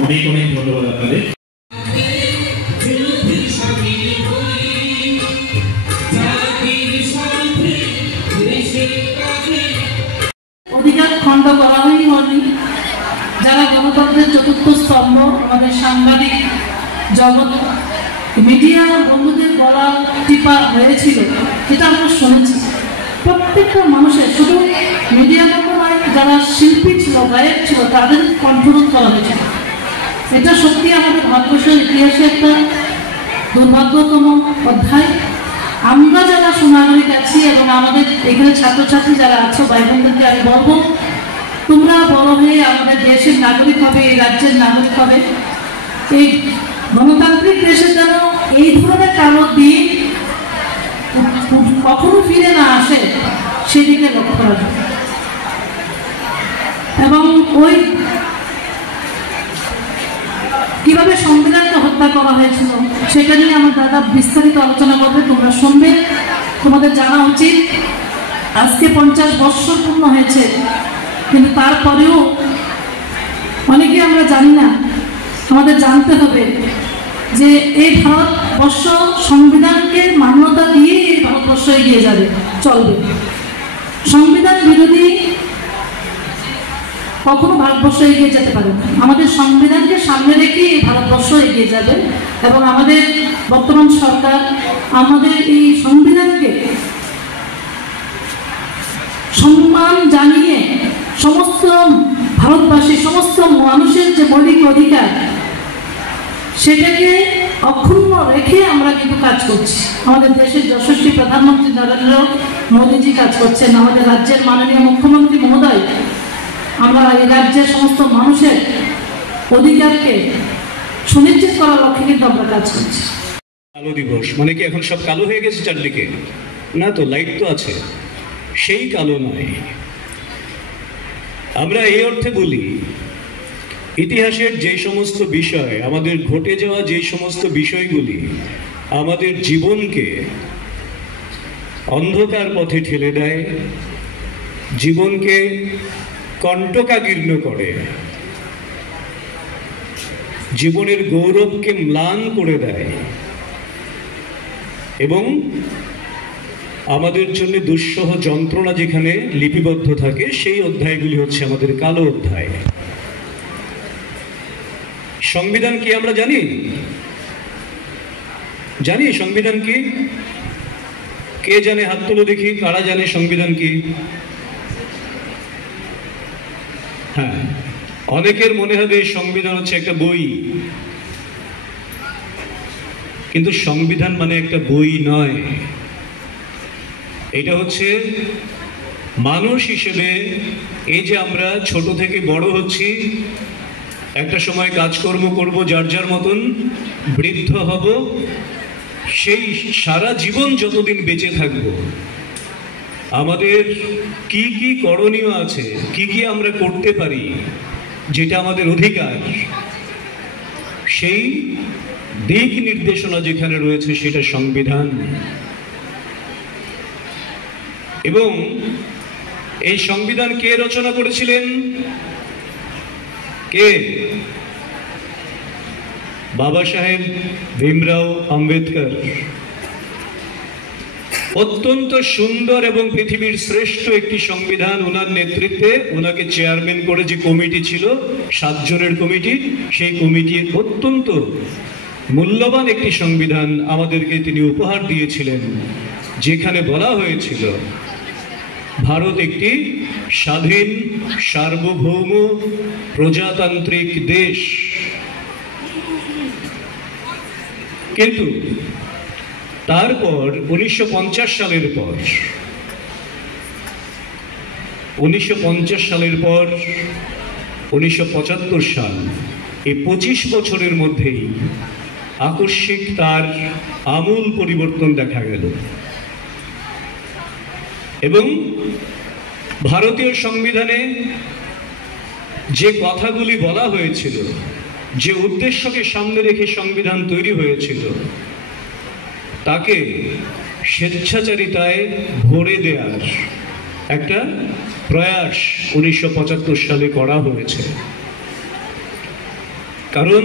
অনেক অনেক ধন্যবাদ আপনাদের। অধিকার খণ্ড করা হয়নি। যারা গণতন্ত্রের চতুর্থ স্তম্ভ আমাদের সাংবাদিক জগৎ মিডিয়া বন্ধুদের গলা টিপা হয়েছিল, এটা আমরা শুনেছি। প্রত্যেকটা মানুষের, শুধু মিডিয়া বন্ধু নয়, যারা শিল্পী ছিল, গায়ক ছিল, তাদের কণ্ঠরোধ করা হয়েছিল। এটা সত্যি আমাদের ভারতবর্ষের ইতিহাসে একটা দুর্ভাগ্যতম অধ্যায়। আমরা যারা সুনাগরিক আছি এবং আমাদের এখানে ছাত্রছাত্রী যারা আছো, ভাই বোনদেরকে আমি বলবো, তোমরা বড় হয়ে আমাদের দেশের নাগরিক হবে, এই রাজ্যের নাগরিক হবে। এই গণতান্ত্রিক দেশে যেন এই ধরনের কালো দিন কখনো ফিরে না আসে, সেদিকে লক্ষ্য করা যায়। এবং ওই কিভাবে সংবিধানকে হত্যা করা হয়েছিল সেটা নিয়ে আমার দাদা বিস্তারিত আলোচনা করবে, তোমরা শুনবে। তোমাদের জানা উচিত আজকে 50 বৎসর পূর্ণ হয়েছে, কিন্তু তারপরেও অনেকে আমরা জানি না। আমাদের জানতে হবে যে এই ভারতবর্ষ সংবিধানকে মান্যতা দিয়ে এই ভারতবর্ষ এগিয়ে যাবে, চলবে। সংবিধান বিরোধী কখনো ভারতবর্ষ এগিয়ে যেতে পারে না। আমাদের সংবিধানকে সামনে রেখে এই ভারতবর্ষ এগিয়ে যাবে এবং আমাদের বর্তমান সরকার আমাদের এই সংবিধানকে সম্মান জানিয়ে সমস্ত ভারতবাসী, সমস্ত মানুষের যে মৌলিক অধিকার, সেটাকে অক্ষুণ্ণ রেখে আমরা কিন্তু কাজ করছি। আমাদের দেশের যশস্বী প্রধানমন্ত্রী নরেন্দ্র মোদীজি কাজ করছেন, আমাদের রাজ্যের মাননীয় মুখ্যমন্ত্রী মহোদয়। আমরা এই রাজ্যের সমস্ত মানুষের অধিকারকে সুনিশ্চিত করার লক্ষ্যে কিন্তু আমরা কাজ করছি। কালো দিবস মানে কি এখন সব কালো হয়ে গেছে চারদিকে? না তো, লাইট তো আছে, সেই কালো নয়। আমরা এই অর্থে বলি, ইতিহাসের যে সমস্ত বিষয়, আমাদের ঘটে যাওয়া যে সমস্ত বিষয়গুলি আমাদের জীবনকে অন্ধকার পথে ঠেলে দেয়, জীবনকে কণ্টকাকীর্ণ করে, জীবনের গৌরবকে ম্লান করে দেয় এবং আমাদের জন্য দুঃসহ যন্ত্রণা যেখানে লিপিবদ্ধ থাকে, সেই অধ্যায়গুলি হচ্ছে আমাদের কালো অধ্যায়। সংবিধান কি আমরা জানি? জানি সংবিধান কি? কে জানে? হাত তুলো দেখি, কারা জানে সংবিধান কি? হ্যাঁ, অনেকের মনে হবে সংবিধান হচ্ছে একটা বই, কিন্তু সংবিধান মানে একটা বই নয়। এটা হচ্ছে মানুষ হিসেবে, এই যে আমরা ছোট থেকে বড় হচ্ছি, একটা সময় কাজকর্ম করব, যার যার মতন বৃদ্ধ হব, সেই সারা জীবন যতদিন বেঁচে থাকব, আমাদের কি কি করণীয় আছে, কি কি আমরা করতে পারি, যেটা আমাদের অধিকার, সেই দিক নির্দেশনা যেখানে রয়েছে সেটা সংবিধান। এবং এই সংবিধান কে রচনা করেছিলেন? কে? বাবা সাহেব ভীমরাও আম্বেদকর। অত্যন্ত সুন্দর এবং পৃথিবীর শ্রেষ্ঠ একটি সংবিধান ওনার নেতৃত্বে, ওনাকে চেয়ারম্যান করে যে কমিটি ছিল, 7 জনের কমিটি, সেই কমিটির অত্যন্ত মূল্যবান একটি সংবিধান আমাদেরকে তিনি উপহার দিয়েছিলেন, যেখানে বলা হয়েছিল ভারত একটি স্বাধীন, সার্বভৌম, প্রজাতান্ত্রিক দেশ। কিন্তু তারপর 1950 সালের পর 1975 সাল, এই 25 বছরের মধ্যেই আকস্মিক তার আমূল পরিবর্তন দেখা গেল এবং ভারতীয় সংবিধানে যে কথাগুলি বলা হয়েছিল, যে উদ্দেশ্যকে সামনে রেখে সংবিধান তৈরি হয়েছিল, তাকে স্বেচ্ছাচারিতায় ভরে দেওয়ার একটা প্রয়াস 1975 সালে করা হয়েছে। কারণ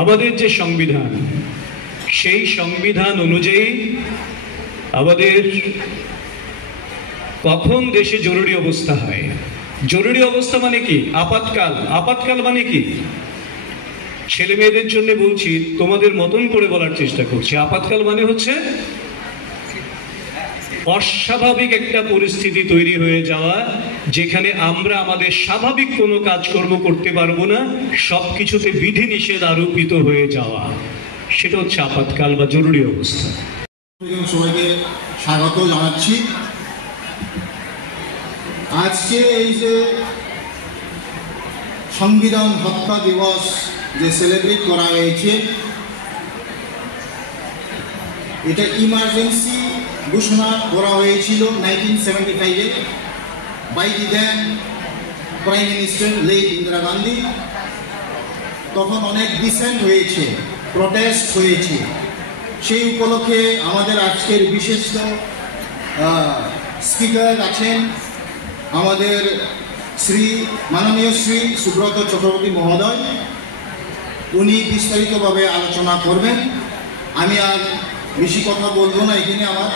আমাদের যে সংবিধান, সেই সংবিধান অনুযায়ী আমাদের কখন দেশে জরুরি অবস্থা হয়। জরুরি অবস্থা মানে কি? আপাতকাল। আপাতকাল মানে কি? ছেলে মেয়েদের জন্য বলছি, তোমাদের মতন করে বলার চেষ্টা করছি। আপাতকাল মানে হচ্ছে অস্বাভাবিক একটা পরিস্থিতি তৈরি হয়ে যাওয়া, যেখানে আমরা আমাদের স্বাভাবিক কোনো কাজকর্ম করতে পারবো না, সবকিছুতে বিধিনিষেধ আরোপিত হয়ে যাওয়া, সেটা হচ্ছে আপাতকাল বা জরুরি অবস্থা। সবাইকে স্বাগত জানাচ্ছি। আজকে এই যে সংবিধান হত্যা দিবস যে সেলিব্রেট করা হয়েছে, এটা ইমার্জেন্সি ঘোষণা করা হয়েছিল 1975-এ by the then prime minister late Indira Gandhi. তখন অনেক ডিসেন্ট হয়েছে, প্রটেস্ট হয়েছে। সেই উপলক্ষে আমাদের আজকের বিশেষ স্পিকার আছেন আমাদের মাননীয় শ্রী সুব্রত চক্রবর্তী মহোদয়। উনি বিস্তারিতভাবে আলোচনা করবেন। আমি আর বেশি কথা বলবো না, এখানে আমার